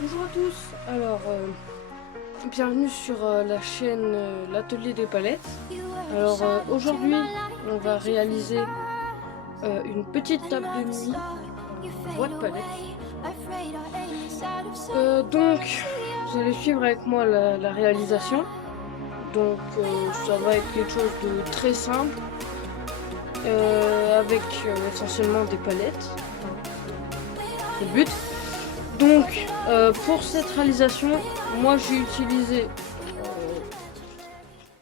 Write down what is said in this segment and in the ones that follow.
Bonjour à tous, alors bienvenue sur la chaîne l'atelier des palettes. Alors aujourd'hui on va réaliser une petite table de nuit en bois de palettes. Donc vous allez suivre avec moi la réalisation. Donc ça va être quelque chose de très simple avec essentiellement des palettes. C'est le but. Donc, pour cette réalisation, moi j'ai utilisé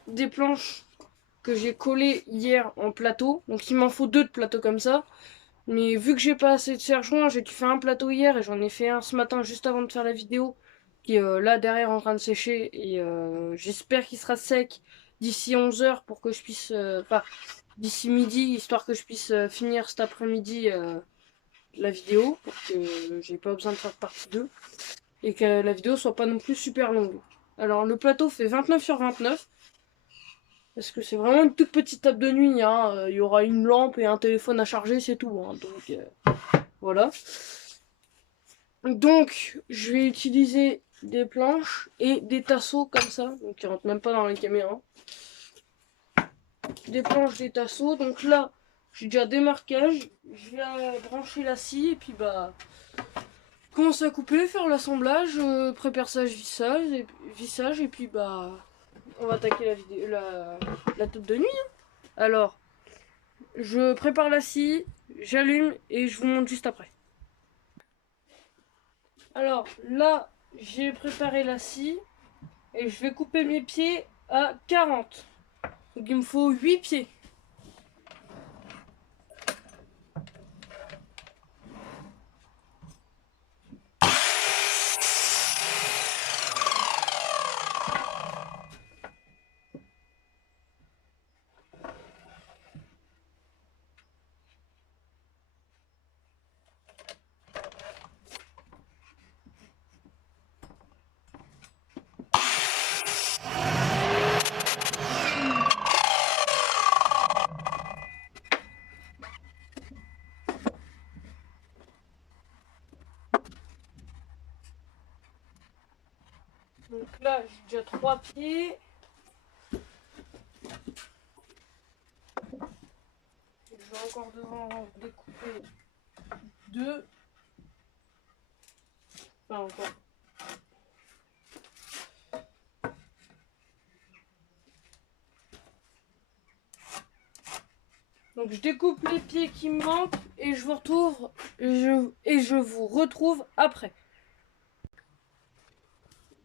des planches que j'ai collées hier en plateau. Donc il m'en faut deux de plateaux comme ça. Mais vu que j'ai pas assez de serre-joint, j'ai dû faire un plateau hier et j'en ai fait un ce matin juste avant de faire la vidéo. Qui est là derrière en train de sécher. Et j'espère qu'il sera sec d'ici 11 h pour que je puisse... Enfin, d'ici midi, histoire que je puisse finir cet après-midi la vidéo. Pour que j'ai pas besoin de faire partie 2. Et que la vidéo soit pas non plus super longue. Alors le plateau fait 29 sur 29. Parce que c'est vraiment une toute petite table de nuit. Hein. Il y aura une lampe et un téléphone à charger, c'est tout. Hein. Donc voilà. Donc je vais utiliser des planches et des tasseaux comme ça. Donc qui rentrent même pas dans les caméras. Des planches, des tasseaux. Donc là, j'ai déjà des marquages. Je vais brancher la scie et puis bah... commencer à couper, faire l'assemblage, préperçage, vissage et puis bah... on va attaquer la vidéo, la table de nuit. Hein. Alors, je prépare la scie, j'allume et je vous montre juste après. Alors là, j'ai préparé la scie et je vais couper mes pieds à 40. Donc il me faut 8 pieds. Donc là, j'ai déjà 3 pieds. Je vais encore devoir découper 2. Enfin, encore. Donc je découpe les pieds qui me manquent et je vous retrouve je vous retrouve après.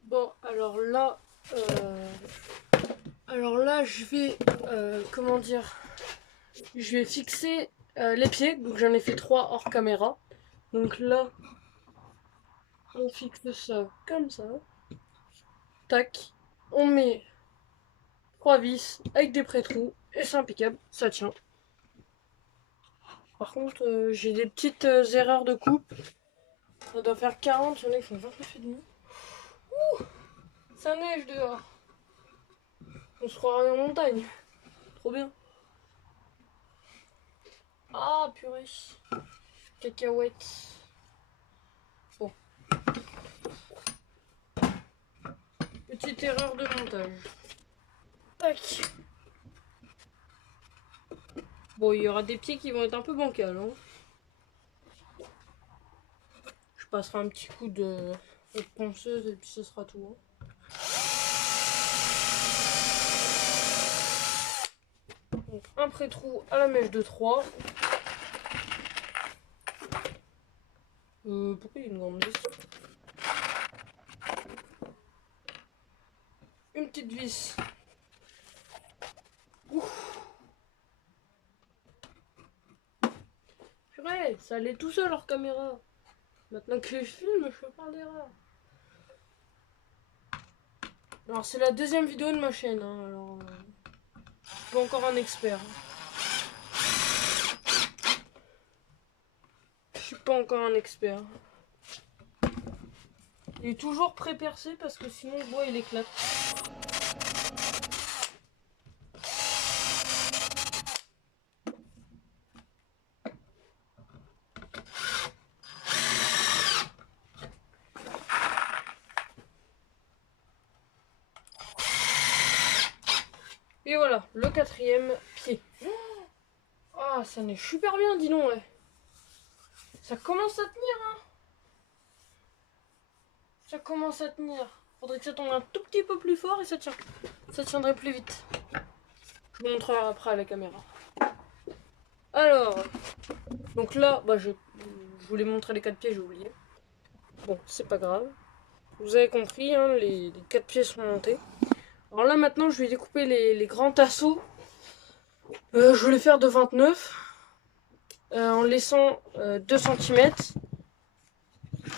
Bon euh, alors là je vais comment dire, je vais fixer les pieds. Donc j'en ai fait 3 hors caméra. Donc là on fixe ça comme ça. Tac. On met 3 vis avec des pré-trous et c'est impeccable, ça tient. Par contre j'ai des petites erreurs de coupe. Ça doit faire 40, il y en a qui font 29,5. Ouh, ça neige dehors. On se croirait en montagne. Trop bien. Ah purée. Cacahuètes. Bon. Petite erreur de montage. Tac. Bon, il y aura des pieds qui vont être un peu bancals. Hein. Je passerai un petit coup de ponceuse et puis ce sera tout. Hein. Donc un pré-trou à la mèche de 3. Pourquoi il y a une grande vis? Une petite vis. Ouf. Purée, ça allait tout seul hors caméra. Maintenant que je filme, je peux faire d'erreur. Alors c'est la deuxième vidéo de ma chaîne. Hein, alors, je suis pas encore un expert. Je suis pas encore un expert. Il est toujours pré-percé parce que sinon le bois il éclate. Et voilà, le quatrième pied. Ah, ça neige super bien, dis donc, ouais. Ça commence à tenir, hein. Ça commence à tenir. Faudrait que ça tombe un tout petit peu plus fort et ça tiendrait plus vite. Je vous montrerai après à la caméra. Alors, donc là, bah je voulais montrer les 4 pieds, j'ai oublié. Bon, c'est pas grave. Vous avez compris, hein, les 4 pieds sont montés. Alors là, maintenant, je vais découper les grands tasseaux. Je vais les faire de 29. En laissant 2 cm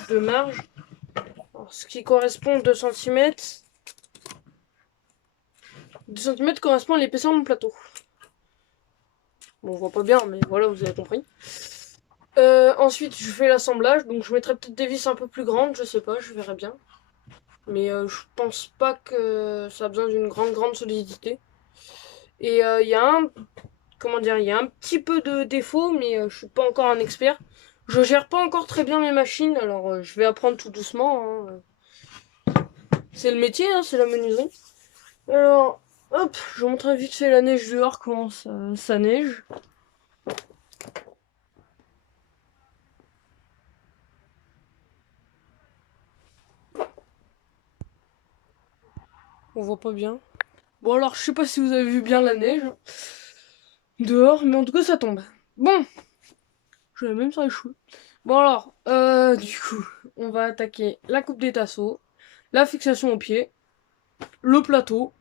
de marge. Alors, ce qui correspond 2 cm. 2 cm correspond à l'épaisseur de mon plateau. Bon, on voit pas bien, mais voilà, vous avez compris. Ensuite, je fais l'assemblage. Donc, je mettrai peut-être des vis un peu plus grandes, je sais pas, je verrai bien. Mais je pense pas que ça a besoin d'une grande solidité. Et il y a un, comment dire, il y a un petit peu de défaut, mais je suis pas encore un expert. Je gère pas encore très bien mes machines, alors je vais apprendre tout doucement, hein. C'est le métier, hein, c'est la menuiserie. Alors, hop, je vous montre vite fait la neige dehors, comment ça neige. On voit pas bien. Bon alors, je sais pas si vous avez vu bien la neige dehors, mais en tout cas ça tombe. Bon, je l'ai même sur les cheveux. Bon alors, du coup, on va attaquer la coupe des tasseaux, la fixation au pied, le plateau.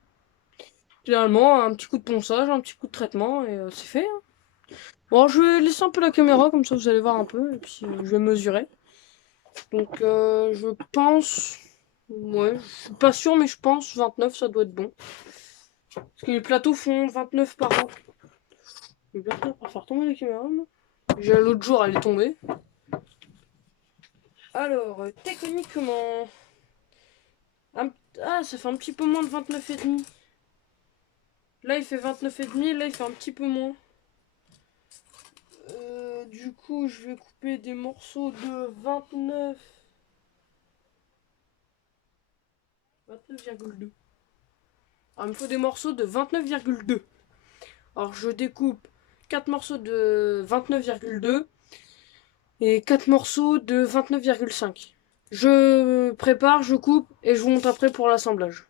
Finalement, un petit coup de ponçage, un petit coup de traitement, et c'est fait, hein. Bon, je vais laisser un peu la caméra, comme ça vous allez voir un peu, et puis je vais mesurer. Donc, je pense... Ouais, je suis pas sûr, mais je pense 29, ça doit être bon. Parce que les plateaux font 29 par an. Je vais bien finir par faire tomber la caméra, moi. Déjà, l'autre jour, elle est tombée. Alors, techniquement... Ah, ça fait un petit peu moins de 29,5. Là, il fait 29,5, là, il fait un petit peu moins. Du coup, je vais couper des morceaux de 29,2. Alors, il me faut des morceaux de 29,2. Alors, je découpe 4 morceaux de 29,2 et 4 morceaux de 29,5. Je prépare, je coupe et je vous montre après pour l'assemblage.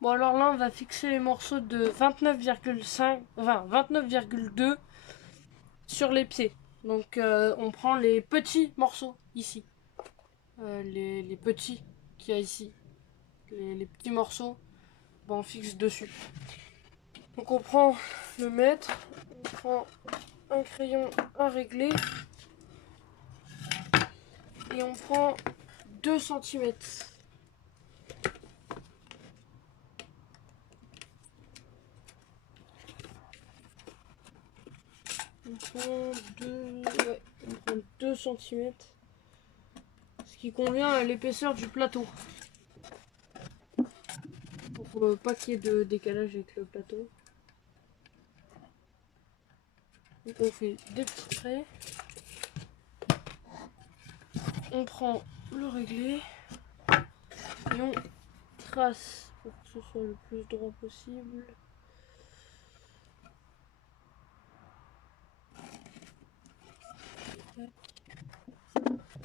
Bon, alors là, on va fixer les morceaux de 29,5, enfin 29,2 sur les pieds. Donc, on prend les petits morceaux ici. Les petits qu'il y a ici. Les petits morceaux, ben, on fixe dessus. Donc on prend le mètre, on prend un crayon à régler et on prend 2 cm. On prend 2 cm, ce qui convient à l'épaisseur du plateau. Pour pas qu'il y ait de décalage avec le plateau. Donc on fait des petits traits. On prend le réglé et on trace pour que ce soit le plus droit possible.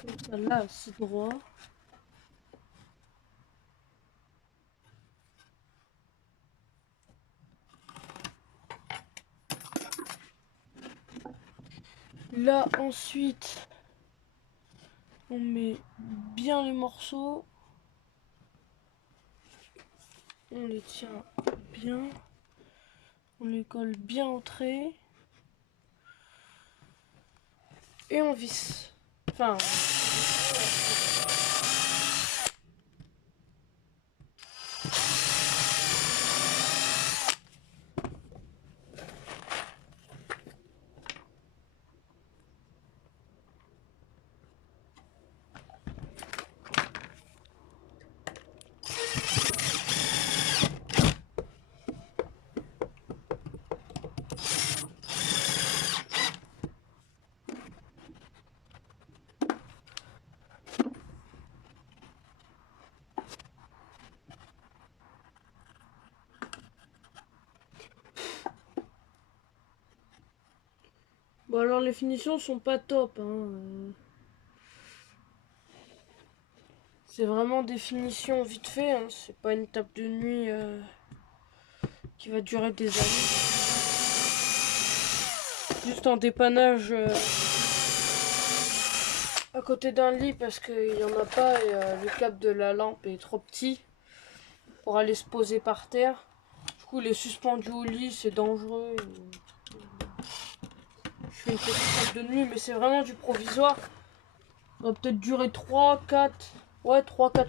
Comme ça, là c'est droit. Là ensuite on met bien les morceaux, on les tient bien, on les colle bien au trait et on visse. Enfin, Bon alors les finitions sont pas top, hein. C'est vraiment des finitions vite fait, hein. C'est pas une table de nuit qui va durer des années. Juste un dépannage à côté d'un lit parce qu'il n'y en a pas et le câble de la lampe est trop petit pour aller se poser par terre. Du coup il est suspendu au lit, c'est dangereux. Je fais une petite table de nuit mais c'est vraiment du provisoire. Ça va peut-être durer 3-4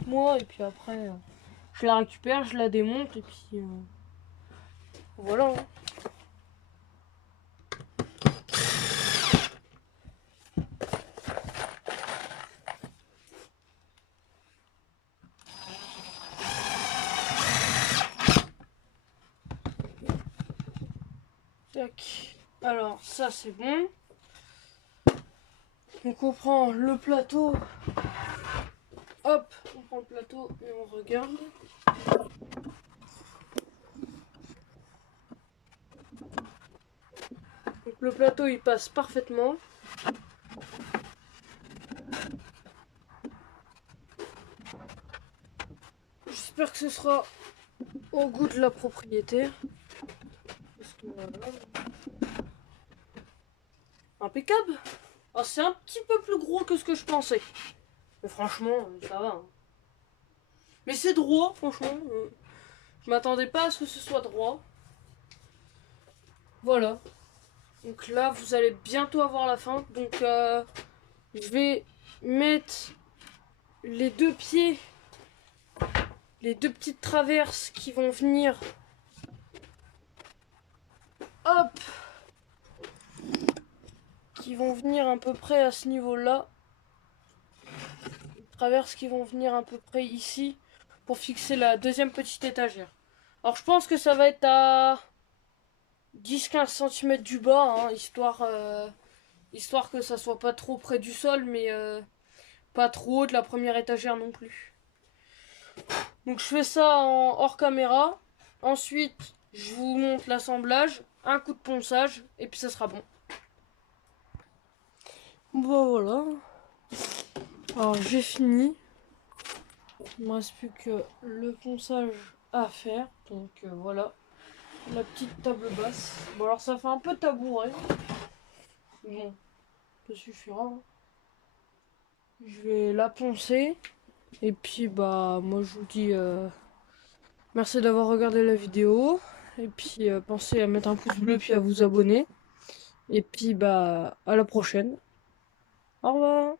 mois et puis après je la récupère, je la démonte et puis voilà, hein. Tac. Alors ça c'est bon. Donc on prend le plateau. Hop, on prend le plateau et on regarde. Donc le plateau il passe parfaitement. J'espère que ce sera au goût de la propriétaire. Parce que voilà. Impeccable. Oh, c'est un petit peu plus gros que ce que je pensais. Mais franchement, ça va, hein. Mais c'est droit, franchement. Je m'attendais pas à ce que ce soit droit. Voilà. Donc là, vous allez bientôt avoir la fin. Donc je vais mettre les deux pieds, les deux petites traverses qui vont venir. Hop, qui vont venir à peu près à ce niveau-là. Traverses qui vont venir à peu près ici pour fixer la deuxième petite étagère. Alors je pense que ça va être à 10-15 cm du bas, hein, histoire que ça soit pas trop près du sol, mais pas trop haut de la première étagère non plus. Donc je fais ça en hors caméra. Ensuite, je vous montre l'assemblage, un coup de ponçage, et puis ça sera bon. Bon voilà. Alors j'ai fini. Il me reste plus que le ponçage à faire. Donc voilà. La petite table basse. Bon alors ça fait un peu tabouret. Bon, ça suffira, hein. Je vais la poncer. Et puis bah moi je vous dis merci d'avoir regardé la vidéo. Et puis pensez à mettre un pouce bleu puis à vous abonner. Et puis bah à la prochaine. Au revoir.